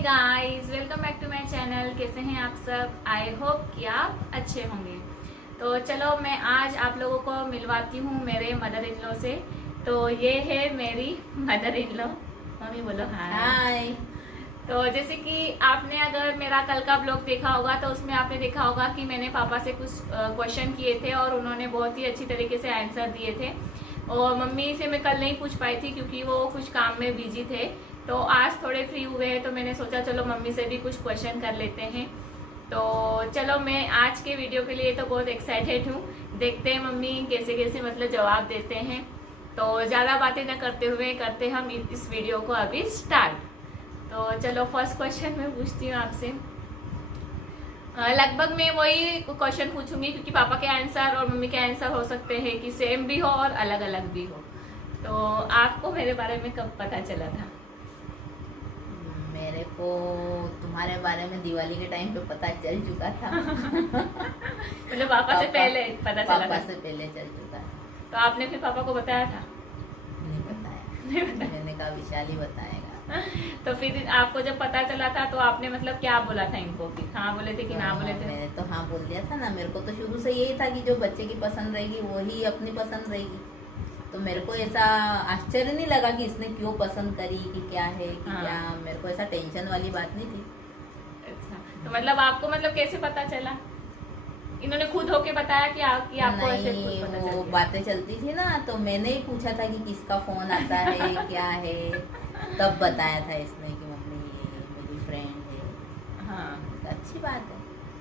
Guys, welcome back to my channel. कैसे हैं आप सब? आई होप कि आप अच्छे होंगे। तो चलो मैं आज आप लोगों को मिलवाती हूँ मेरे मदर इन लॉ से। तो ये है मेरी मदर इन लॉ। मम्मी बोलो हाय। तो जैसे कि आपने अगर मेरा कल का ब्लॉग देखा होगा तो उसमें आपने देखा होगा कि मैंने पापा से कुछ क्वेश्चन किए थे और उन्होंने बहुत ही अच्छी तरीके से आंसर दिए थे। और मम्मी से मैं कल नहीं पूछ पाई थी क्योंकि वो कुछ काम में बिजी थे। तो आज थोड़े फ्री हुए हैं तो मैंने सोचा चलो मम्मी से भी कुछ क्वेश्चन कर लेते हैं। तो चलो मैं आज के वीडियो के लिए तो बहुत एक्साइटेड हूँ। देखते हैं मम्मी कैसे कैसे मतलब जवाब देते हैं। तो ज़्यादा बातें न करते हुए करते हम इस वीडियो को अभी स्टार्ट। तो चलो फर्स्ट क्वेश्चन मैं पूछती हूँ आपसे। लगभग मैं वही क्वेश्चन पूछूंगी क्योंकि पापा के आंसर और मम्मी के आंसर हो सकते हैं कि सेम भी हो और अलग अलग भी हो। तो आपको मेरे बारे में कब पता चला था? मेरे को तुम्हारे बारे में दिवाली के टाइम पे पता चल चुका था। मतलब पापा से पहले पता चला? पापा से पहले चल चुका था। तो आपने फिर पापा को बताया था? नहीं बताया। मैंने कहा विशाल ही बताएगा। तो फिर आपको जब पता चला था तो आपने मतलब क्या बोला था इनको? फिर हाँ बोले थे कि ना बोले थे? मैंने तो हाँ बोल दिया था ना। मेरे को तो शुरू से यही था कि जो बच्चे की पसंद रहेगी वही अपनी पसंद रहेगी। तो मेरे को ऐसा आश्चर्य नहीं लगा कि इसने क्यों पसंद करी कि क्या है कि हाँ। क्या। मेरे को ऐसा टेंशन वाली बात नहीं थी। अच्छा, तो मतलब आपको मतलब कैसे पता चला? इन्होंने खुद होके बताया कि आपको ऐसे खुद पता चल वो गया? बातें चलती थी ना तो मैंने ही पूछा था कि किसका फोन आता है क्या है। तब बताया था इसने कि मम्मी ये मेरी फ्रेंड है। हाँ, तो अच्छी बात है।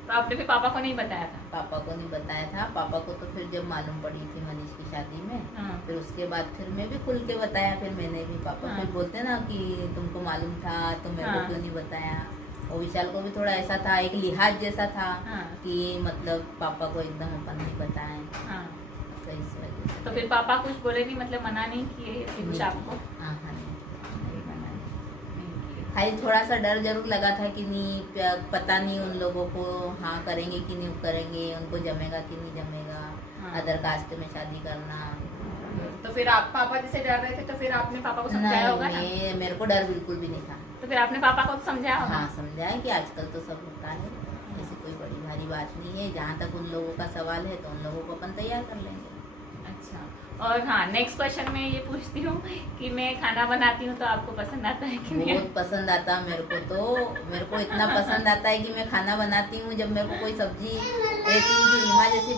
तो आपने फिर पापा को नहीं बताया था? पापा को नहीं बताया था। पापा को तो फिर जब मालूम पड़ी थी मनीष की शादी में हाँ। फिर उसके बाद फिर मैं भी खुल के बताया। फिर मैंने भी पापा हाँ। फिर बोलते ना कि तुमको मालूम था तो मेरे को हाँ। क्यों नहीं बताया। और विशाल को भी थोड़ा ऐसा था, एक लिहाज जैसा था हाँ। कि मतलब पापा को एकदम अपन नहीं बताएं। हाँ, तो इस वजह से तो फिर पापा कुछ बोले नहीं, मतलब मना नहीं किए कि कुछ आपको? हाँ हाँ नहीं, मना नहीं किए। खाली थोड़ा सा डर जरूर लगा था कि नहीं पता नहीं उन लोगों को हाँ करेंगे कि नहीं करेंगे, उनको जमेगा कि नहीं जमेगा। हाँ। अदर कास्ट में शादी करना। तो फिर आप पापा जैसे डर रहे थे तो फिर आपने पापा को समझाया होगा ना? मेरे को डर बिल्कुल भी नहीं था। तो फिर आपने पापा को समझाया होगा? हाँ समझाया कि आजकल तो सब होता है, ऐसी कोई बड़ी भारी बात नहीं है। जहाँ तक उन लोगों का सवाल है तो उन लोगों को अपन तैयार कर लेंगे। अच्छा, और हाँ नेक्स्ट क्वेश्चन में ये पूछती हूँ कि मैं खाना बनाती हूँ तो आपको पसंद आता है कि नहीं? बहुत पसंद आता है मेरे को। तो मेरे को इतना पसंद आता है कि मैं खाना बनाती हूँ। जब मेरे को कोई सब्जी रहती है कि रीमा जैसी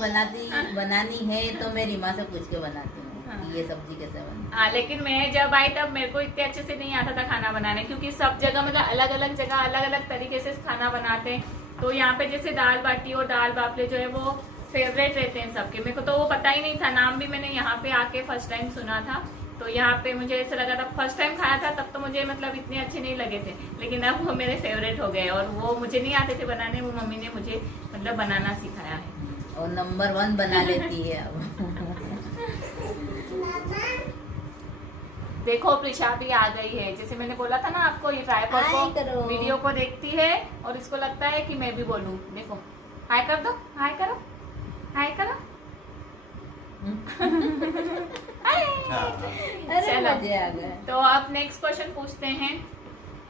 बनानी है तो मैं रीमा से पूछ के बनाती हूँ कि ये सब्जी कैसे बनती है। हाँ, लेकिन मैं जब आई तब मेरे को इतने अच्छे से नहीं आता था खाना बनाने क्योंकि सब जगह मतलब अलग अलग जगह अलग अलग तरीके से खाना बनाते हैं। तो यहाँ पे जैसे दाल बाटी और दाल बाफले जो है वो फेवरेट रहते हैं सबके। मेरे को तो वो पता ही नहीं था, नाम भी मैंने यहाँ पे आके फर्स्ट टाइम सुना था। तो यहाँ पे मुझे ऐसा लगा था, फर्स्ट टाइम खाया था तब तो मुझे मतलब इतने अच्छे नहीं लगे थे, लेकिन अब वो मेरे फेवरेट हो गए। और वो मुझे नहीं आते थे बनाने, वो मम्मी ने मुझे मतलब बनाना सिखाया है। और नंबर 1 बना लेती है अब। देखो प्रिशा भी आ गई है। जैसे मैंने बोला था ना आपको, ये ट्राइपॉड हाय करो। को वीडियो को देखती है और इसको लगता है कि मैं भी बोलूं। देखो हाय कर दो, हाय करो, हाय करो। अरे चलो। मजे आ गए। तो आप नेक्स्ट क्वेश्चन पूछते हैं।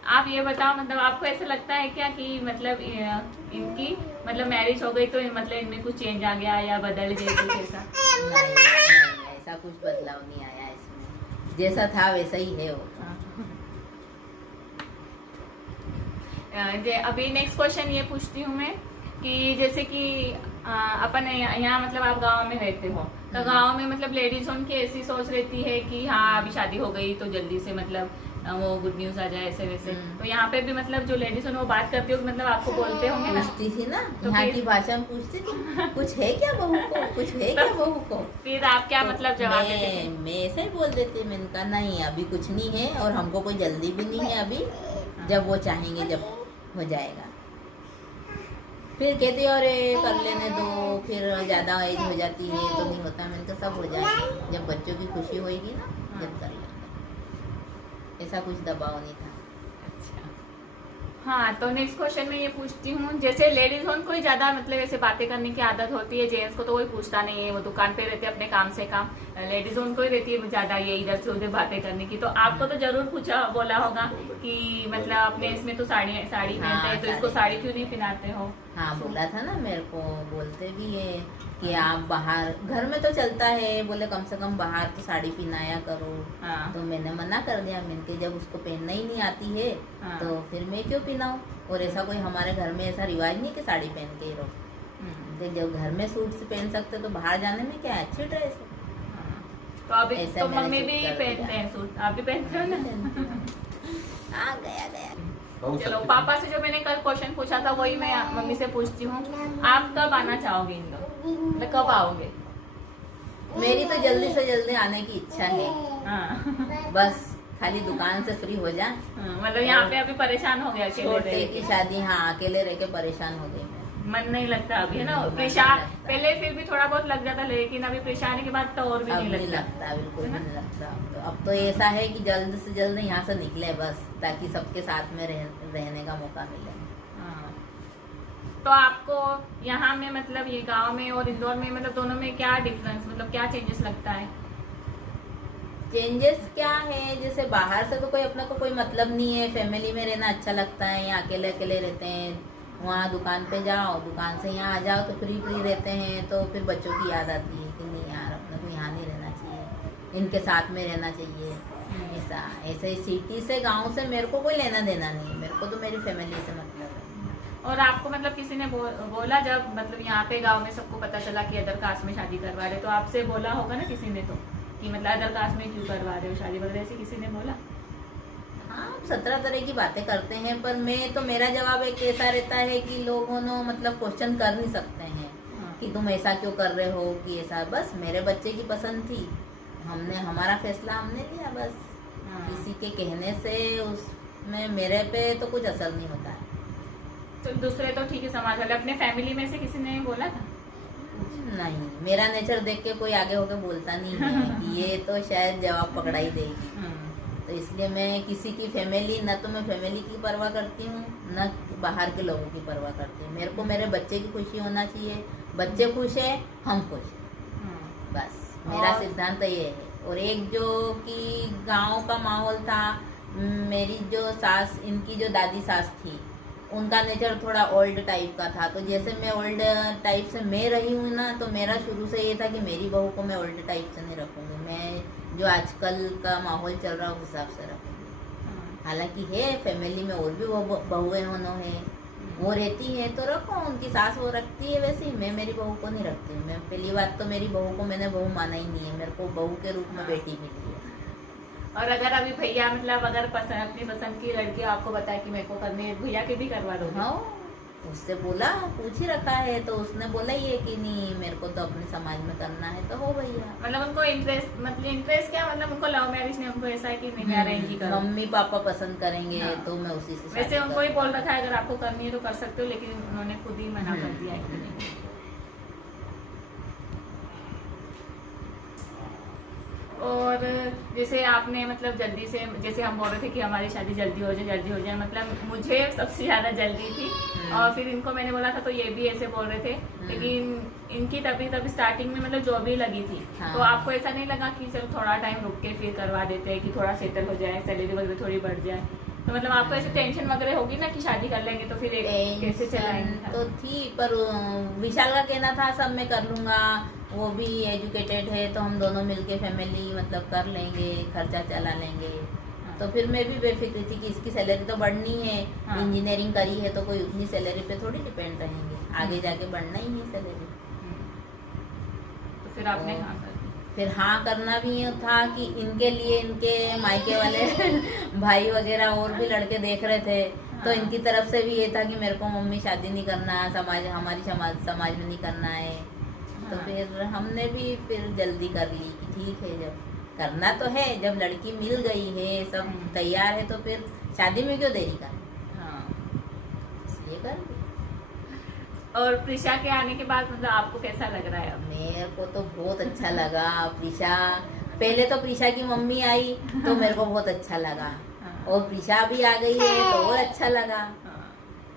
आप ये बताओ, मतलब आपको ऐसा लगता है क्या कि मतलब इनकी मतलब मैरिज हो गई तो मतलब इनमें कुछ चेंज आ गया या बदल गई कुछ ऐसा? नहीं, ऐसा कुछ बदलाव नहीं आया इसमें। जैसा था वैसा ही है वो। अभी नेक्स्ट क्वेश्चन ये पूछती हूँ मैं कि जैसे कि अपन यहाँ मतलब आप गांव में रहते हो तो गांव में मतलब लेडीज उनकी ऐसी सोच रहती है कि हाँ अभी शादी हो गई तो जल्दी से मतलब वो गुड न्यूज आ जाए ऐसे वैसे। तो यहाँ पे भी मतलब जो लेडीज वो बात करती हो मतलब आपको बोलते होंगे ना? पूछती थी ना, तो यहाँ फिर- की भाषा में पूछती थी कुछ है क्या बहू को, कुछ है क्या बहू को। फिर आप क्या तो मतलब जवाब देते थे? मैं ऐसे ही बोल देती। मैंने कहा नहीं अभी कुछ नहीं है और हमको कोई जल्दी भी नहीं है अभी, जब वो चाहेंगे जब हो जाएगा। फिर कहती अरे कर लेने दो, फिर ज्यादा एज हो जाती है तो नहीं होता। मैंने कहा सब हो जाएगा जब बच्चों की खुशी होगी ना, जब कर लेंगे। ऐसा कुछ दबाव नहीं था। अच्छा, हाँ तो नेक्स्ट क्वेश्चन में ये पूछती हूँ, जैसे लेडीज हो कोई ज्यादा मतलब ऐसे बातें करने की आदत होती है, जेंट्स को तो कोई पूछता नहीं है, वो दुकान पे रहते अपने काम से काम। लेडीज उनको ही रहती है ज्यादा ये इधर से उधर बातें करने की। तो आपको तो जरूर पूछा बोला होगा कि मतलब अपने इसमें तो साड़ी साड़ी पहनते हैं, तो इसको साड़ी क्यों नहीं पहनाते हो? हाँ बोला था ना मेरे को, बोलते भी है कि आप बाहर, घर में तो चलता है, बोले कम से कम बाहर तो साड़ी पहनाया करो। हाँ। तो मैंने मना कर दिया, मैंने कि जब उसको पहनना ही नहीं आती है हाँ। तो फिर मैं क्यों पहनाऊं। और ऐसा कोई हमारे घर में ऐसा रिवाज नहीं कि साड़ी पहन के ही रहो। तो जब घर में सूट से पहन सकते तो बाहर जाने में क्या है, अच्छी ड्रेस है। तो अभी ऐसा तो मैंने मम्मी चुप भी कर पहनते दिया। हैं सूट, आप भी पहनते हो ना? हाँ गया। चलो पापा से जो मैंने कल क्वेश्चन पूछा था वही मैं मम्मी से पूछती हूँ, आप कब आना चाहोगे इंदौर? मतलब कब आओगे? मेरी तो जल्दी से जल्दी आने की इच्छा है। हाँ। बस खाली दुकान से फ्री हो जा। मतलब यहाँ पे अभी परेशान हो गया अकेले छोटे रह की के। शादी, हाँ अकेले रह के परेशान हो गई मैं। मन नहीं लगता अभी, है ना? मन नहीं परेशान लगता। पहले फिर भी थोड़ा बहुत लग जाता, लेकिन अभी परेशान आने के बाद तो और भी अब नहीं नहीं लगता। लगता, बिल्कुल है ना? नहीं लगता। अब तो ऐसा है कि जल्द से जल्द यहाँ से निकले बस, ताकि सबके साथ में रहने का मौका मिले। हाँ। तो आपको यहाँ में मतलब ये गांव में और इंदौर में मतलब दोनों में क्या डिफरेंस, मतलब क्या चेंजेस लगता है? चेंजेस क्या है, जैसे बाहर से तो कोई अपने को कोई मतलब नहीं है, फैमिली में रहना अच्छा लगता है। यहाँ अकेले अकेले रहते हैं, वहाँ दुकान पे जाओ, दुकान से यहाँ आ जाओ तो फ्री फ्री रहते हैं। तो फिर बच्चों की याद आती है कि नहीं यार अपने को यहाँ नहीं रहना चाहिए, इनके साथ में रहना चाहिए। ऐसा ऐसे ही सिटी से गांव से मेरे को कोई लेना देना नहीं है, मेरे को तो मेरी फैमिली से मतलब है। और आपको मतलब किसी ने बोला जब मतलब यहाँ पे गांव में सबको पता चला कि अदर कास्ट में शादी करवा रहे, तो आपसे बोला होगा ना किसी ने तो कि मतलब अदर कास्ट में क्यों करवा रहे हो शादी वगैरह, ऐसे किसी ने बोला? हाँ 17 तरह की बातें करते हैं, पर मैं तो मेरा जवाब एक ऐसा रहता है कि लोगों ने मतलब क्वेश्चन कर नहीं सकते हैं कि तुम ऐसा क्यों कर रहे हो, कि ऐसा। बस मेरे बच्चे की पसंद थी, हमने हमारा फैसला हमने लिया बस। किसी के कहने से उसमें मेरे पे तो कुछ असर नहीं होता है। तो दूसरे तो ठीक है समाज वाले, अपने फैमिली में से किसी ने बोला था? नहीं, मेरा नेचर देख के कोई आगे होके बोलता नहीं है कि ये तो शायद जवाब पकड़ा ही देगी। तो इसलिए मैं किसी की फैमिली, न तो मैं फैमिली की परवाह करती हूँ न बाहर के लोगों की परवाह करती हूँ। मेरे को मेरे बच्चे की खुशी होना चाहिए, बच्चे खुश है हम खुश हैं, बस मेरा सिद्धांत ये है। और एक जो कि गांव का माहौल था, मेरी जो सास, इनकी जो दादी सास थी, उनका नेचर थोड़ा ओल्ड टाइप का था। तो जैसे मैं ओल्ड टाइप से मैं रही हूँ ना, तो मेरा शुरू से ये था कि मेरी बहू को मैं ओल्ड टाइप से नहीं रखूँगी, मैं जो आजकल का माहौल चल रहा है उस हिसाब से रखूँगी। हालांकि है फैमिली में और भी बहुएं होनो है, वो रहती है तो रखो, उनकी सास वो रखती है वैसे ही, मैं मेरी बहू को नहीं रखती हूँ। मैं पहली बात तो मेरी बहू को मैंने बहू माना ही नहीं है, मेरे को बहू के रूप में बेटी मिली है। और अगर अभी भैया मतलब अगर अपनी पसंद की लड़की आपको बताए कि मेरे को करनी है, भैया के भी करवा दोगे? हाँ उससे बोला, पूछ ही रखा है, तो उसने बोला ही है कि नहीं मेरे को तो अपने समाज में करना है, तो हो भैया। मतलब उनको इंटरेस्ट क्या, मतलब उनको लव मैरिज नहीं, उनको ऐसा है कि नहीं मैं अरेंज ही करूं? मम्मी पापा पसंद करेंगे हाँ। तो मैं उसी से वैसे उनको ही बोल रखा है अगर आपको करनी है तो कर सकते हो, लेकिन उन्होंने खुद ही मना कर दिया है कि नहीं। और जैसे आपने मतलब जल्दी से, जैसे हम बोल रहे थे कि हमारी शादी जल्दी हो जाए, मतलब मुझे सबसे ज्यादा जल्दी थी। और फिर इनको मैंने बोला था तो ये भी ऐसे बोल रहे थे, लेकिन इनकी तभी स्टार्टिंग में मतलब जॉब ही लगी थी। हाँ। तो आपको ऐसा नहीं लगा कि चलो थोड़ा टाइम रुक के फिर करवा देते हैं कि थोड़ा सेटल हो जाए, सैलरी वगैरह थोड़ी बढ़ जाए? तो मतलब आपको ऐसे टेंशन वगैरह होगी ना कि शादी कर लेंगे तो फिर कैसे चलाएंगे? तो थी, पर विशाल का कहना था सब मैं कर लूंगा, वो भी एजुकेटेड है, तो हम दोनों मिलके फैमिली मतलब कर लेंगे, खर्चा चला लेंगे। तो फिर मैं भी बेफिक्र थी कि इसकी सैलरी तो बढ़नी है, इंजीनियरिंग करी है तो कोई उतनी सैलरी पे थोड़ी डिपेंड रहेंगे, आगे जाके बढ़ना ही है सैलरी। तो फिर आपने हाँ कर दी? फिर हाँ करना भी था कि इनके लिए इनके मायके वाले भाई वगैरह और भी लड़के देख रहे थे, तो इनकी तरफ से भी ये था कि मेरे को मम्मी शादी नहीं करना, हमारी समाज में नहीं करना है। तो फिर हमने भी फिर जल्दी कर ली कि ठीक है, जब करना तो है, जब लड़की मिल गई है, सब तैयार है, तो फिर शादी में क्यों देरी कर, इसलिए कर ली। और प्रिशा के आने के बाद मतलब आपको कैसा लग रहा है अब? मेरे को तो बहुत अच्छा लगा। प्रिशा, पहले तो प्रिशा की मम्मी आई तो मेरे को बहुत अच्छा लगा, और प्रिशा भी आ गई है तो और अच्छा लगा।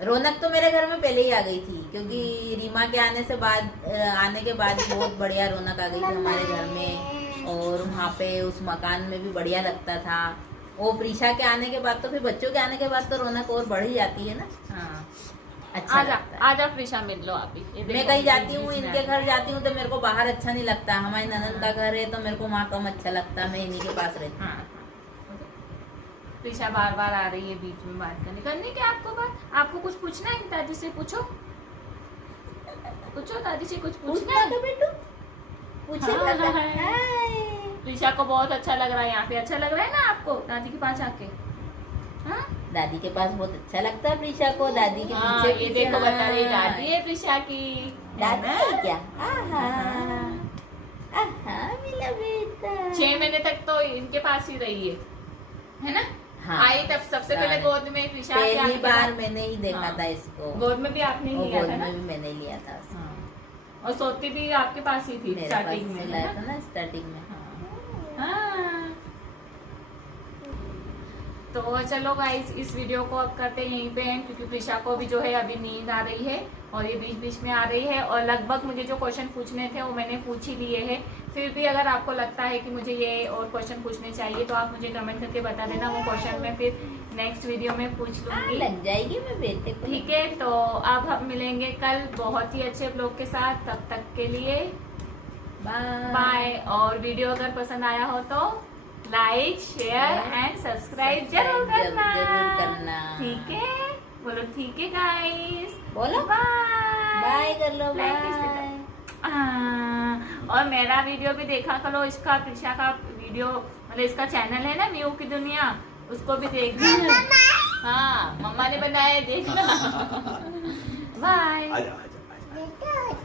रौनक तो मेरे घर में पहले ही आ गई थी, क्योंकि रीमा के आने के बाद बहुत बढ़िया रौनक आ गई थी हमारे घर में। और वहाँ पे उस मकान में भी बढ़िया लगता था। वो प्रीशा के आने के बाद तो फिर बच्चों के आने के बाद तो रौनक और बढ़ ही जाती है ना। हाँ अच्छा आजा लगता है। आजा प्रीशा मिल लो आप ही। ये मैं देखो, कहीं जाती हूँ बीच में इनके आ- घर जाती हूँ तो मेरे को बाहर अच्छा नहीं लगता। हमारी ननद का घर है तो मेरे को वहाँ कम अच्छा लगता, मैं इन्हीं के पास रहती हूँ। हाँ प्रीशा बार बार आ रही है बीच में बात करनी क्या आपको बात? आपको कुछ पूछना है दादी से? पूछो पूछो दादी से कुछ पूछना पूछना है। तो बेटू पूछे हाँ, बता। हाँ। हाय। प्रीशा को बहुत अच्छा लग रहा है यहाँ पे। अच्छा लग रहा है ना आपको दादी के पास आके? हाँ दादी के पास बहुत अच्छा लगता है प्रीशा को। दादी के हाँ, पीछे ये देखो बता रही हाँ। दादी है प्रीशा की। दादी है है ना? क्या? आहा आहा मेरा बेटा। 6 महीने तक तो इनके पास ही रही है ना? हाँ। आई तब सबसे पहले गोद में प्रीशा के पहली आने के बार बाद- मैंने ही देखा हाँ। था इसको। गोद में भी आपने ही और लिया गोद था ना? में भी मैंने ही लिया था उसको। हाँ। और सोती भी आपके पास ही थी मेरे स्टार्टिंग पास में, लाया है था ना? ना स्टार्टिंग में। हाँ। तो चलो गाइस इस वीडियो को अब करते हैं यहीं पे एंड, क्योंकि प्रीशा को भी जो है अभी नींद आ रही है और ये बीच बीच में आ रही है। और लगभग मुझे जो क्वेश्चन पूछने थे वो मैंने पूछ ही लिए हैं। फिर भी अगर आपको लगता है कि मुझे ये और क्वेश्चन पूछने चाहिए तो आप मुझे कमेंट करके बता देना। वो क्वेश्चन मैं फिर नेक्स्ट वीडियो में पूछ लूंगी। लग जाएगी मैं बेटे को। ठीक है, तो अब हम मिलेंगे कल बहुत ही अच्छे ब्लॉग के साथ। तब तक के लिए बाय। बाय। और वीडियो अगर पसंद आया हो तो लाइक शेयर एंड सब्सक्राइब जरूर करना। जरूर करना। ठीक है, बोलो ठीक है गाइस। बोलो बाय बाय कर लो। Like this bye. और मेरा वीडियो भी देखा करो, इसका प्रीशा का वीडियो मतलब इसका चैनल है ना म्यू की दुनिया, उसको भी देखना। हाँ मम्मा ने बनाया है, देखना। बाय। आजा आजा आजा।